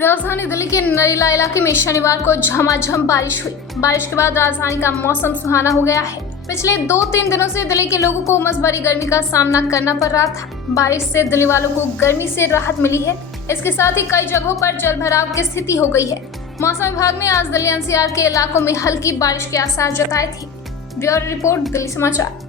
राजधानी दिल्ली के नरेला इलाके में शनिवार को झमाझम बारिश हुई। बारिश के बाद राजधानी का मौसम सुहाना हो गया है। पिछले 2-3 दिनों से दिल्ली के लोगों को उमस भरी गर्मी का सामना करना पड़ रहा था। बारिश से दिल्ली वालों को गर्मी से राहत मिली है। इसके साथ ही कई जगहों पर जलभराव की स्थिति हो गई है। मौसम विभाग ने आज दिल्ली एनसीआर के इलाकों में हल्की बारिश के आसार जताए थे। ब्यूरो रिपोर्ट, दिल्ली समाचार।